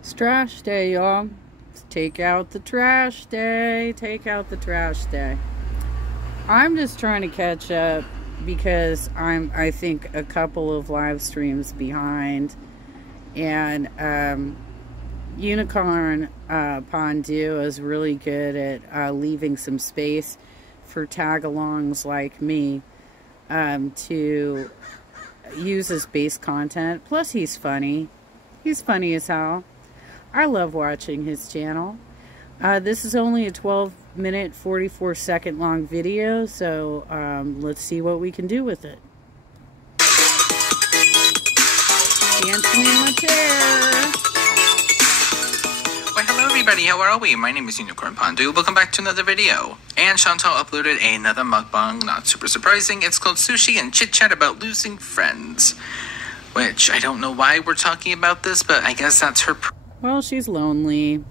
It's trash day, y'all. Take out the trash day. Take out the trash day. I'm just trying to catch up because I think a couple of live streams behind. And Unicorn Pondu is really good at leaving some space for tag-alongs like me to use as base content. Plus, he's funny. He's funny as hell. I love watching his channel. This is only a 12-minute, 44-second long video, so let's see what we can do with it. Dancing in my chair. Well, hello everybody, how are we? My name is Unicorn Pondu. Welcome back to another video. And Chantal uploaded another mukbang, not super surprising. It's called Sushi and Chit Chat About Losing Friends. Which, I don't know why we're talking about this, but I guess that's her... Well, she's lonely.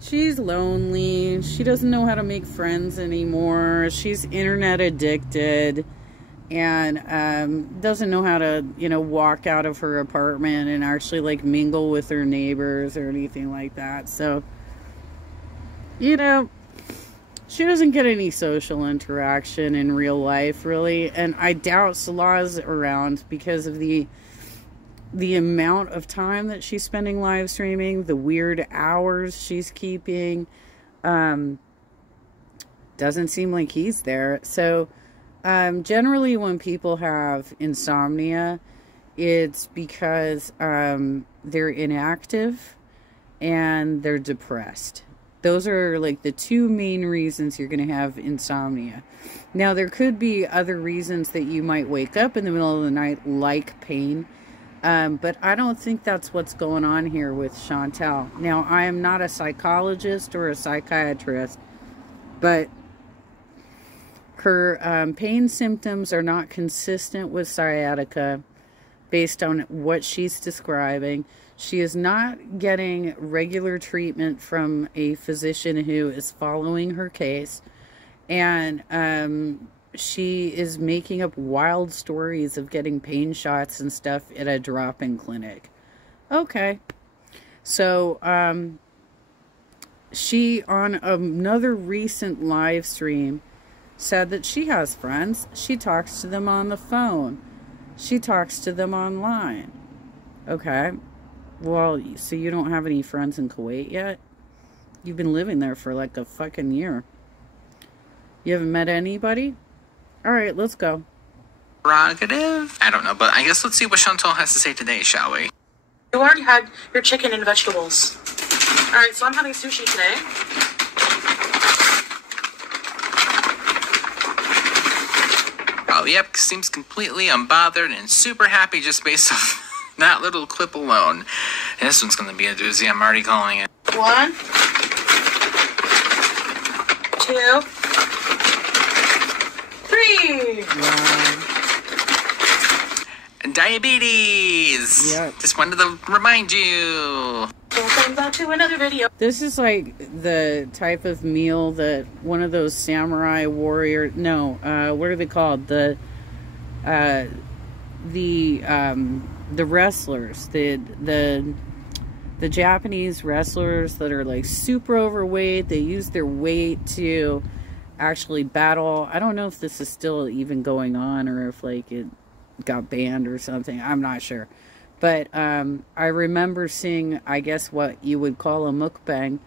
She's lonely. She doesn't know how to make friends anymore. She's internet addicted. And doesn't know how to, walk out of her apartment and actually, like, mingle with her neighbors or anything like that. So, she doesn't get any social interaction in real life, really. And I doubt Salah's around because of the amount of time that she's spending live streaming, the weird hours she's keeping. Doesn't seem like he's there. So, generally when people have insomnia, it's because they're inactive and they're depressed. Those are like the two main reasons you're going to have insomnia. Now, there could be other reasons that you might wake up in the middle of the night, like pain. But I don't think that's what's going on here with Chantal. Now, I am not a psychologist or a psychiatrist, but her pain symptoms are not consistent with sciatica based on what she's describing. She is not getting regular treatment from a physician who is following her case. And she is making up wild stories of getting pain shots and stuff at a drop-in clinic. Okay. So, she, on another recent live stream, said that she has friends. She talks to them on the phone. She talks to them online. Okay. Well, so you don't have any friends in Kuwait yet? You've been living there for like a fucking year. You haven't met anybody? Alright, let's go. Prerogative? I don't know, but I guess let's see what Chantal has to say today, shall we? You already had your chicken and vegetables. Alright, so I'm having sushi today. Oh, yep, seems completely unbothered and super happy just based off that little clip alone. This one's gonna be a doozy, I'm already calling it. 1, 2, 3. Wow. Diabetes! Yep. Just wanted to remind you. Welcome back to another video. This is like the type of meal that one of those samurai warrior... No, what are they called? The wrestlers. The Japanese wrestlers that are like super overweight. They use their weight to actually battle. I don't know if this is still even going on or if like it got banned or something. I'm not sure. But I remember seeing, I guess, what you would call a mukbang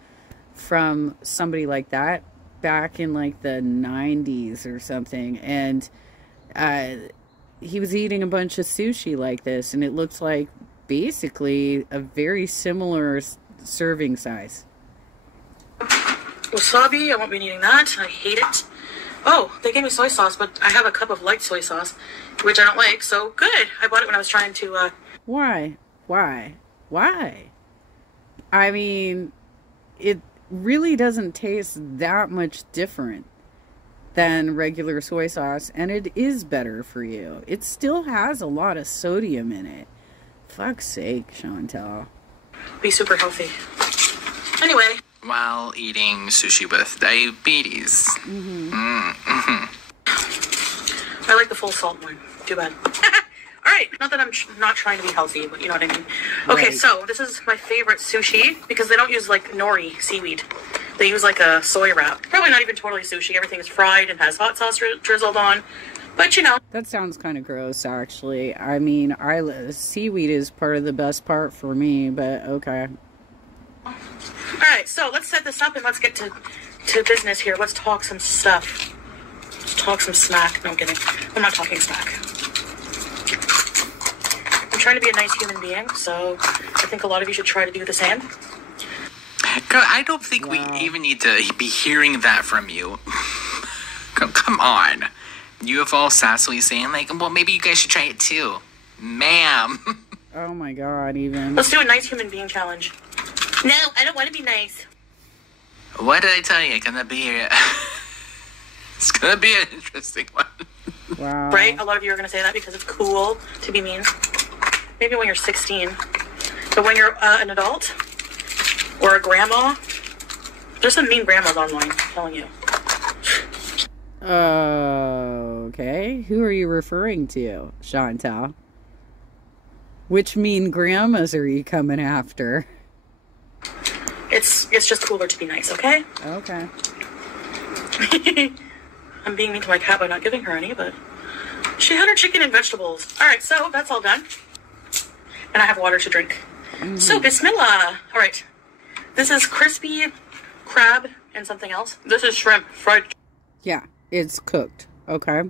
from somebody like that back in like the 90s or something. And he was eating a bunch of sushi like this. And it looks like basically a very similar serving size. Wasabi, I won't be needing that. I hate it. Oh, they gave me soy sauce, but I have a cup of light soy sauce, which I don't like. So good. I bought it when I was trying to... Why? I mean, it really doesn't taste that much different than regular soy sauce, and it is better for you. It still has a lot of sodium in it. Fuck's sake, Chantal. Be super healthy. Anyway. While eating sushi with diabetes. Mm-hmm. Mm-hmm. I like the full salt one. Too bad. All right. Not that I'm not trying to be healthy, but you know what I mean. Okay, so this is my favorite sushi because they don't use like nori seaweed. They use like a soy wrap. Probably not even totally sushi. Everything is fried and has hot sauce drizzled on. But you know. That sounds kind of gross, actually. I mean, seaweed is part of the best part for me, but okay. Alright, so let's set this up and let's get to business here. Let's talk some stuff. Let's talk some smack. No, I'm kidding. I'm not talking smack. I'm trying to be a nice human being, so I think a lot of you should try to do the same. Girl, I don't think we even need to be hearing that from you. Come on. You have all sassily saying, like, well, maybe you guys should try it too. Ma'am. Oh my god, even. Let's do a nice human being challenge. No, I don't want to be nice. What did I tell you? It's gonna be an interesting one. Wow. Right? A lot of you are going to say that because it's cool to be mean. Maybe when you're 16. But when you're an adult or a grandma, there's some mean grandmas online, I'm telling you. Okay. Who are you referring to, Chantal? Which mean grandmas are you coming after? It's just cooler to be nice, okay? Okay. I'm being mean to my cat by not giving her any, but she had her chicken and vegetables. Alright, so that's all done. And I have water to drink. Mm-hmm. So, bismillah. Alright. This is crispy crab and something else. This is shrimp fried. Yeah, it's cooked. Okay.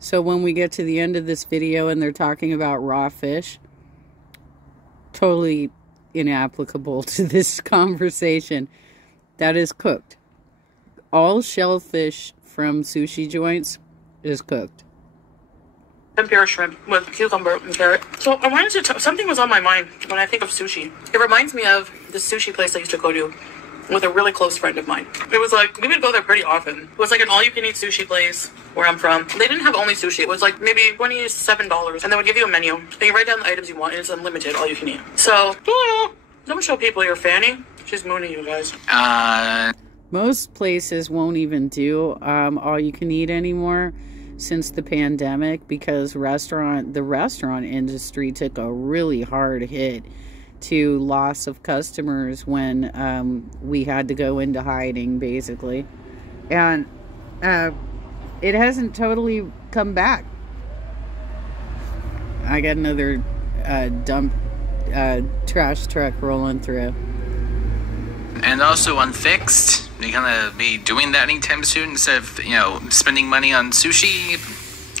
So when we get to the end of this video and they're talking about raw fish, totally inapplicable to this conversation. That is cooked. All shellfish from sushi joints is cooked. Tempura shrimp with cucumber and carrot. So I wanted to something was on my mind when I think of sushi. It reminds me of the sushi place I used to go to with a really close friend of mine. It was like, we would go there pretty often. It was like an all-you-can-eat sushi place where I'm from. They didn't have only sushi. It was like maybe $27, and they would give you a menu. And you write down the items you want, and it's unlimited, all you can eat. So, don't show people your fanny. She's mooning you guys. Most places won't even do all you can eat anymore since the pandemic, because the restaurant industry took a really hard hit to loss of customers when we had to go into hiding, basically. And it hasn't totally come back. I got another dump trash truck rolling through. And also unfixed. You're gonna be doing that anytime soon instead of, spending money on sushi?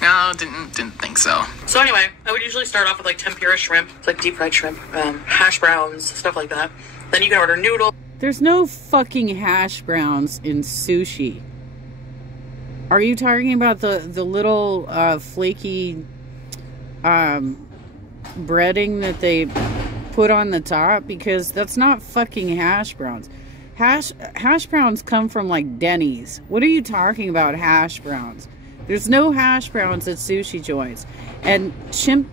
No, didn't think so. So anyway, I would usually start off with like tempura shrimp, it's like deep fried shrimp, hash browns, stuff like that. Then you can order noodles. There's no fucking hash browns in sushi. Are you talking about the little flaky breading that they put on the top? Because that's not fucking hash browns. Hash browns come from like Denny's. What are you talking about, hash browns? There's no hash browns at sushi joints. And shrimp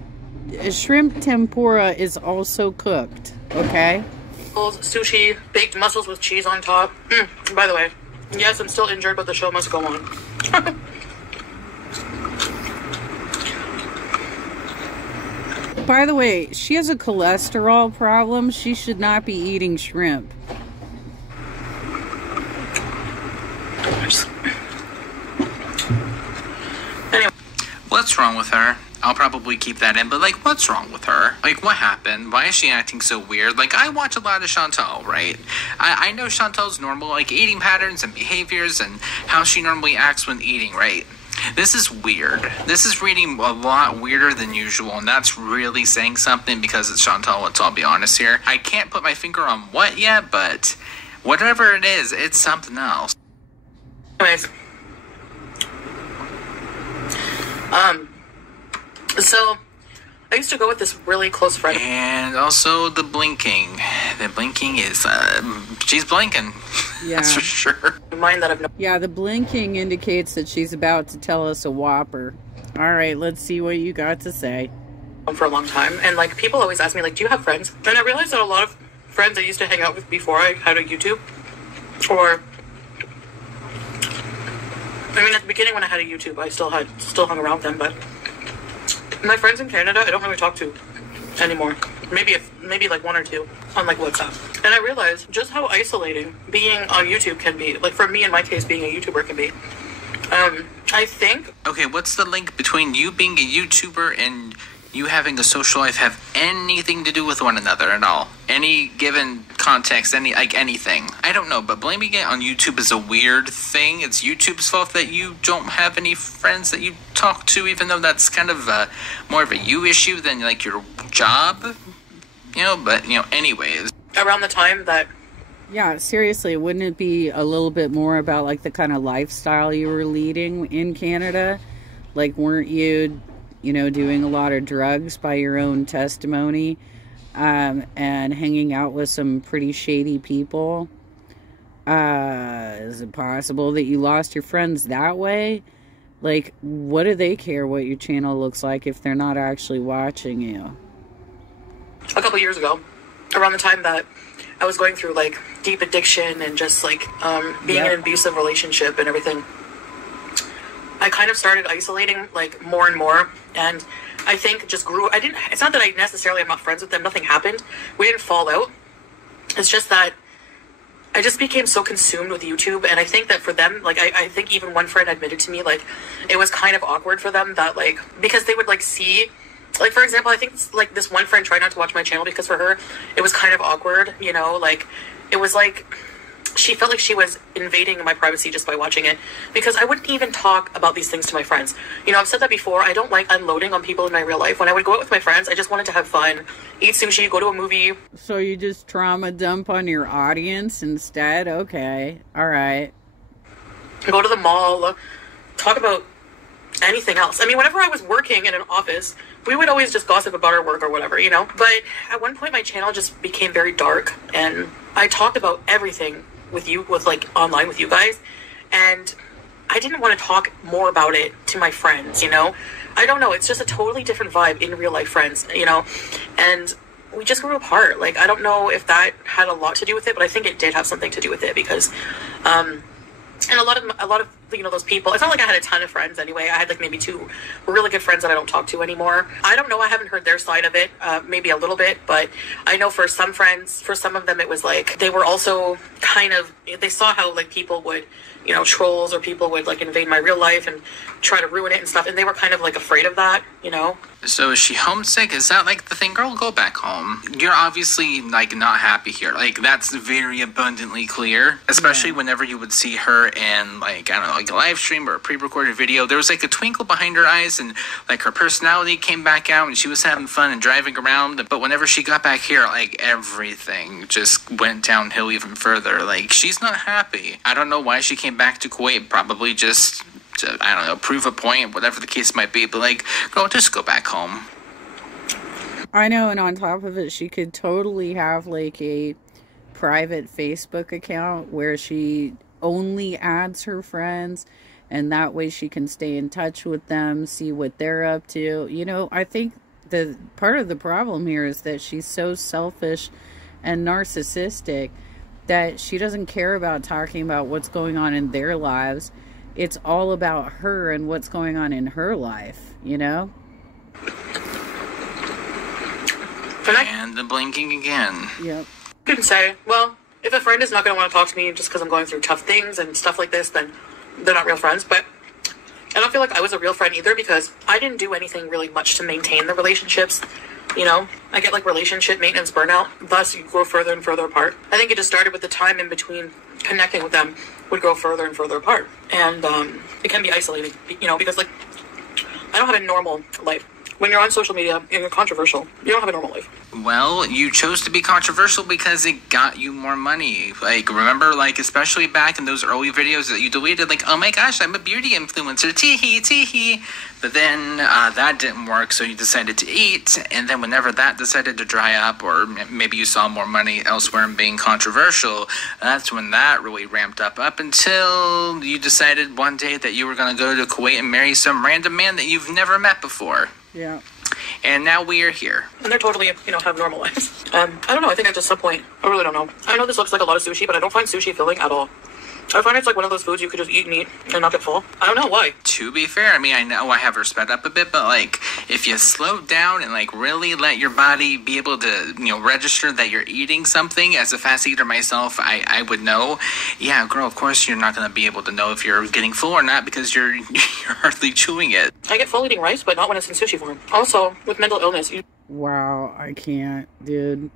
tempura is also cooked, okay? Sushi, baked mussels with cheese on top. By the way, yes, I'm still injured, but the show must go on. By the way, she has a cholesterol problem. She should not be eating shrimp. Anyway. What's wrong with her? I'll probably keep that in, but, what's wrong with her? What happened? Why is she acting so weird? I watch a lot of Chantal, right? I know Chantal's normal, eating patterns and behaviors and how she normally acts when eating, right? This is weird. This is reading a lot weirder than usual, and that's really saying something because it's Chantal, I'll be honest here. I can't put my finger on what yet, but whatever it is, it's something else. Anyways. So, I used to go with this really close friend. And also the blinking. The blinking is, she's blinking. Yeah. That's for sure. Mind that I've known. Yeah, the blinking indicates that she's about to tell us a whopper. Alright, let's see what you got to say. For a long time. And, people always ask me, do you have friends? And I realized that a lot of friends I used to hang out with before I had a YouTube, or... at the beginning when I had a YouTube, I still hung around with them, but My friends in Canada, I don't really talk to anymore. Maybe like one or two on like WhatsApp. And I realized just how isolating being on YouTube can be. Like for me, in my case, being a YouTuber can be. I think. Okay, what's the link between you being a YouTuber and you having a social life have anything to do with one another at all? Any given context, anything. I don't know, but blaming it on YouTube is a weird thing. It's YouTube's fault that you don't have any friends that you talk to, even though that's kind of more of a you issue than like your job. But anyways. Around the time that. Yeah, seriously, wouldn't it be a little bit more about like the kind of lifestyle you were leading in Canada? Like, weren't you, doing a lot of drugs by your own testimony, and hanging out with some pretty shady people? Is it possible that you lost your friends that way? Like, what do they care what your channel looks like if they're not actually watching you? A couple years ago, around the time that I was going through like deep addiction and just like being in an abusive relationship and everything, I kind of started isolating like more and more, and I think just grew. It's not that I necessarily am not friends with them. Nothing happened. We didn't fall out. It's just that I just became so consumed with YouTube, and I think that for them, like I think even one friend admitted to me like it was kind of awkward for them that like because they would like see. Like, for example, I think like this one friend tried not to watch my channel because for her, it was kind of awkward, like, it was like, she felt like she was invading my privacy just by watching it, because I wouldn't even talk about these things to my friends. I've said that before, I don't like unloading on people in my real life. When I would go out with my friends, I just wanted to have fun, eat sushi, go to a movie. So you just trauma dump on your audience instead? Okay, alright. Go to the mall, talk about anything else. I mean, whenever I was working in an office, we would always just gossip about our work or whatever, But at one point, my channel just became very dark, and I talked about everything with like online with you guys, and I didn't want to talk more about it to my friends, I don't know. It's just a totally different vibe in real life friends, and we just grew apart. Like, I don't know if that had a lot to do with it, but I think it did have something to do with it because, and a lot of those people, it's not like I had a ton of friends anyway. I had like maybe two really good friends that I don't talk to anymore. I don't know, I haven't heard their side of it, maybe a little bit, but I know for some friends, for some of them, it was like they were also kind of, they saw how like people would, trolls or people would like invade my real life and try to ruin it and stuff, and they were kind of like afraid of that, So is she homesick? Is that like the thing? Girl, go back home. You're obviously like not happy here. Like, that's very abundantly clear, especially whenever you would see her in like, I don't know, like a live stream or a pre-recorded video. There was like a twinkle behind her eyes, and like her personality came back out, and she was having fun and driving around. But whenever she got back here, like everything just went downhill even further. Like, she's not happy. I don't know why she came back to Kuwait. Probably just to, I don't know, prove a point, whatever the case might be. But like, girl, just go back home. I know, and on top of it, she could totally have like a private Facebook account where she only adds her friends, and that way she can stay in touch with them, see what they're up to. I think the part of the problem here is that she's so selfish and narcissistic that she doesn't care about talking about what's going on in their lives. It's all about her and what's going on in her life, And the blinking again. Yep. You can say, well, if a friend is not going to want to talk to me just because I'm going through tough things and stuff like this, then they're not real friends. But I don't feel like I was a real friend either, because I didn't do anything really much to maintain the relationships. I get like relationship maintenance burnout. Thus, you grow further and further apart. I think it just started with the time in between connecting with them would grow further and further apart. And it can be isolating, because like I don't have a normal life. When you're on social media and you're controversial, you don't have a normal life. Well, you chose to be controversial because it got you more money. Like, remember, like, especially back in those early videos that you deleted, like, oh my gosh, I'm a beauty influencer, tee-hee, tee-hee. But then that didn't work, so you decided to eat. And then whenever that decided to dry up, or maybe you saw more money elsewhere in being controversial, that's when that really ramped up until you decided one day that you were going to go to Kuwait and marry some random man that you've never met before. Yeah. And now we are here. And they're totally, have normal lives. I don't know. I think at just some point, I really don't know. I know this looks like a lot of sushi, but I don't find sushi filling at all. I find it's like one of those foods you could just eat and eat and not get full. I don't know why. To be fair, I mean, I know I have her sped up a bit, but like, if you slow down and like really let your body be able to, you know, register that you're eating something, as a fast eater myself, I would know. Yeah, girl, of course you're not going to be able to know if you're getting full or not because you're hardly chewing it. I get full eating rice, but not when it's in sushi form. Also, with mental illness, Wow, I can't, dude.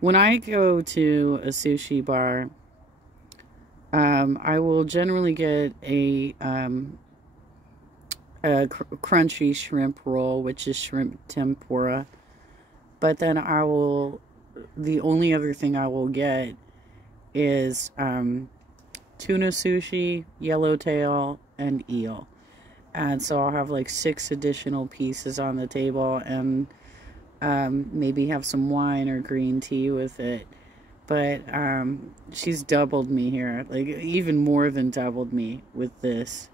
When I go to a sushi bar, I will generally get a crunchy shrimp roll, which is shrimp tempura. But then the only other thing I will get is tuna sushi, yellowtail, and eel. And so I'll have like 6 additional pieces on the table and maybe have some wine or green tea with it. But she's doubled me here, like even more than doubled me with this.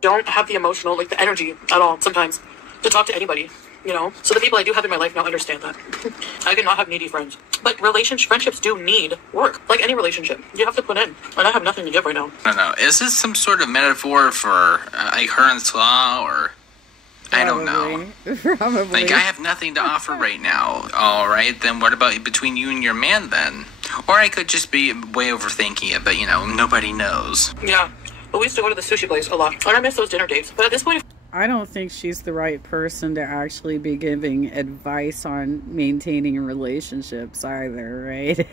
don't have the emotional, like the energy at all sometimes to talk to anybody, you know? So the people I do have in my life now understand that. I cannot have needy friends. But friendships do need work. Like any relationship. You have to put in. And I have nothing to give right now. I don't know. Is this some sort of metaphor for like her and Slaw, or... I don't know. Probably. Like, I have nothing to offer right now. Alright, then what about between you and your man then? Or I could just be way overthinking it, but you know, nobody knows. Yeah. But we used to go to the sushi place a lot. And I miss those dinner dates. But at this point... I don't think she's the right person to actually be giving advice on maintaining relationships either, right?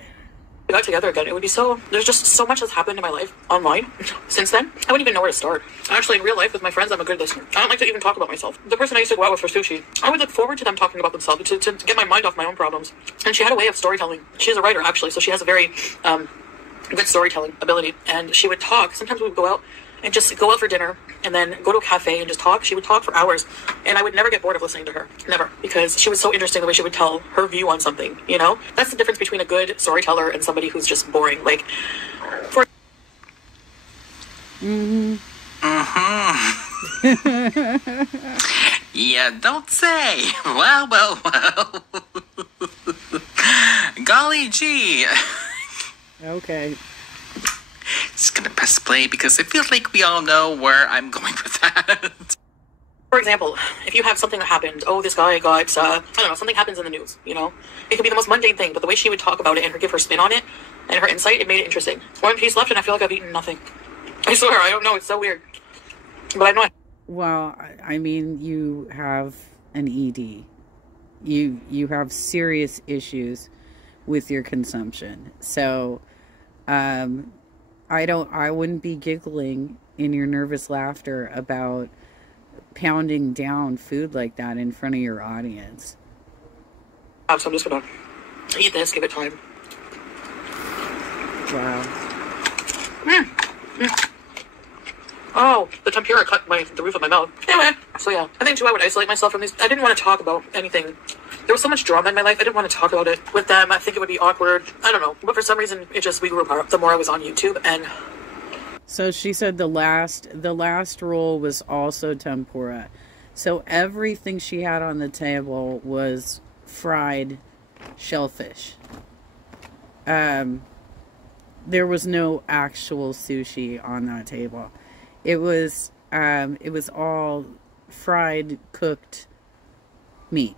we got together again, it would be so... There's just so much that's happened in my life online since then. I wouldn't even know where to start. Actually, in real life with my friends, I'm a good listener. I don't like to even talk about myself. The person I used to go out with for sushi, I would look forward to them talking about themselves to get my mind off my own problems. And she had a way of storytelling. She's a writer, actually, so she has a very good storytelling ability. And she would talk. Sometimes we would go out and just go out for dinner and then go to a cafe and just talk. She would talk for hours, and I would never get bored of listening to her. Never. Because she was so interesting the way she would tell her view on something, you know? That's the difference between a good storyteller and somebody who's just boring. Like, for... Yeah, don't say. Well. Golly gee. Okay. Just gonna press play because I feel like we all know where I'm going with that. For example, if you have something that happened, oh, this guy got, I don't know, something happens in the news, you know? It could be the most mundane thing, but the way she would talk about it and give her spin on it and her insight, it made it interesting. One piece left and I feel like I've eaten nothing. I swear, I don't know, it's so weird. But I know Well, I mean, you have an ED. You have serious issues with your consumption. So, I wouldn't be giggling in your nervous laughter about pounding down food like that in front of your audience. so I'm just gonna eat this, give it time. Wow. Oh, the tempura cut the roof of my mouth. Anyway, so yeah, I think too I would isolate myself from these. I didn't want to talk about anything. There was so much drama in my life, I didn't want to talk about it with them. I think it would be awkward. I don't know. But for some reason, we grew apart the more I was on YouTube. And so she said the last roll was also tempura. So everything she had on the table was fried shellfish. There was no actual sushi on that table. It was all fried, cooked meat.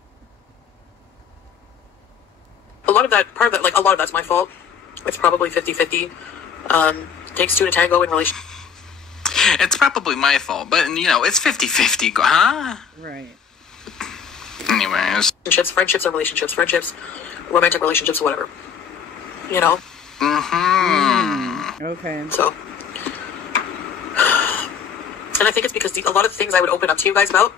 a lot of that's my fault. It's probably 50-50. Takes two to tango in relation. It's probably my fault, but you know, it's 50-50, huh? Right. Anyways. Friendships are relationships. Friendships, romantic relationships, whatever. You know? Okay. So. And I think it's because a lot of the things I would open up to you guys about,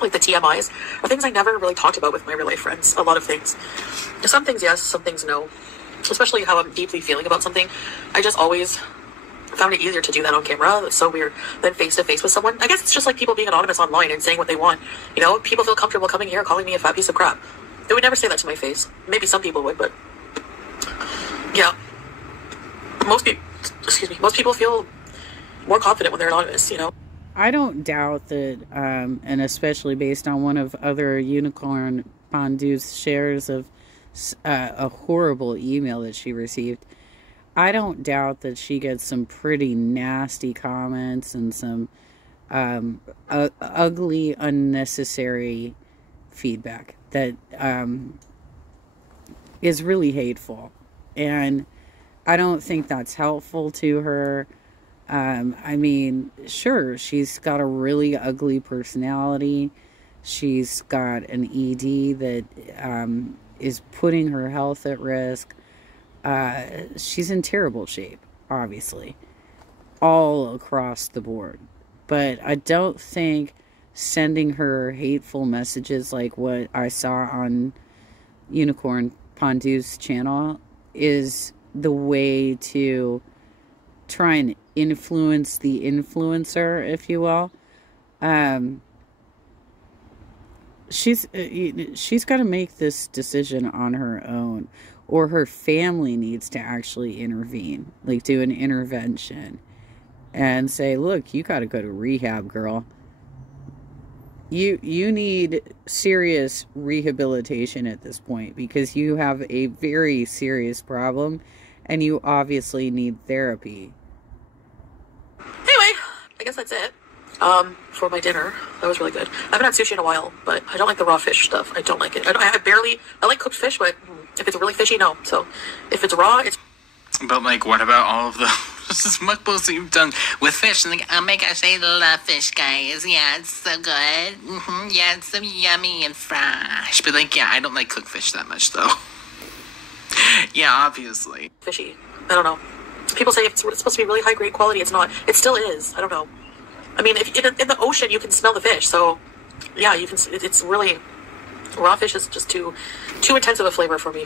like the TMIs, are things I never really talked about with my real life friends. A lot of things. Some things yes, some things no. Especially how I'm deeply feeling about something. I just always found it easier to do that on camera. It's so weird than face to face with someone. I guess it's just like people being anonymous online and saying what they want. You know, people feel comfortable coming here calling me a fat piece of crap. They would never say that to my face. Maybe some people would, but yeah. Most people feel more confident when they're anonymous, you know? I don't doubt that, and especially based on one of other Unicorn Pondu's shares of a horrible email that she received, I don't doubt that she gets some pretty nasty comments and some ugly, unnecessary feedback that is really hateful. And I don't think that's helpful to her. I mean, sure, she's got a really ugly personality. She's got an ED that is putting her health at risk. She's in terrible shape, obviously, all across the board. But I don't think sending her hateful messages like what I saw on Unicorn Pondu's channel is the way to try and influence the influencer, if you will. She's got to make this decision on her own, or her family needs to actually intervene, like do an intervention and say, look, you got to go to rehab, girl. You need serious rehabilitation at this point, because you have a very serious problem and you obviously need therapy. Anyway, I guess that's it. For my dinner. That was really good. I haven't had sushi in a while, but I don't like the raw fish stuff. I don't like it. I like cooked fish, but if it's really fishy, no. So if it's raw, it's... But, like, what about all of the mukbangs that you've done with fish? And, like, oh my gosh, I love fish, guys. Yeah, it's so good. Yeah, it's so yummy and fresh. But, like, yeah, I don't like cooked fish that much, though. Yeah, obviously. Fishy. I don't know. People say it's supposed to be really high-grade quality. It's not. It still is. I don't know. I mean, if in the ocean, you can smell the fish. So, yeah, you can. It's really... Raw fish is just too intense of a flavor for me.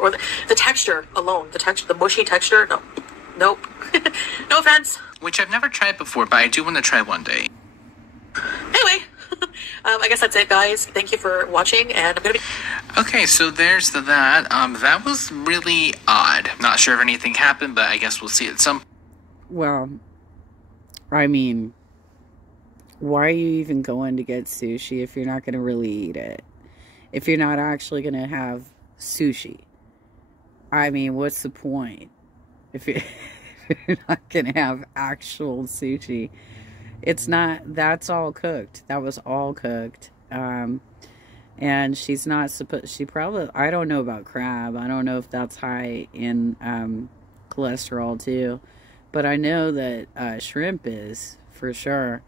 Or the texture alone. The mushy texture. No. Nope. No offense. Which I've never tried before, but I do want to try one day. Anyway, I guess that's it, guys. Thank you for watching, and I'm gonna be... Okay, so there's that. That was really odd. Not sure if anything happened, but I guess we'll see at some... Well, I mean, why are you even going to get sushi if you're not going to really eat it? If you're not actually going to have sushi? I mean, what's the point? If you're not going to have actual sushi, it's not, that's all cooked. That was all cooked. And she's not supposed, she probably, I don't know about crab. I don't know if that's high in cholesterol too. But I know that shrimp is, for sure.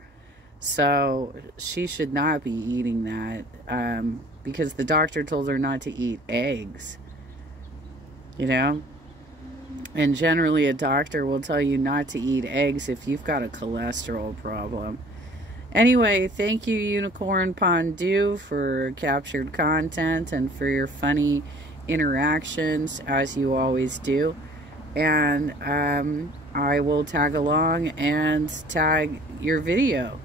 So she should not be eating that. Because the doctor told her not to eat eggs. You know? And generally a doctor will tell you not to eat eggs if you've got a cholesterol problem. Anyway, thank you, Unicorn Pondu, for captured content and for your funny interactions, as you always do. And I will tag along and tag your video.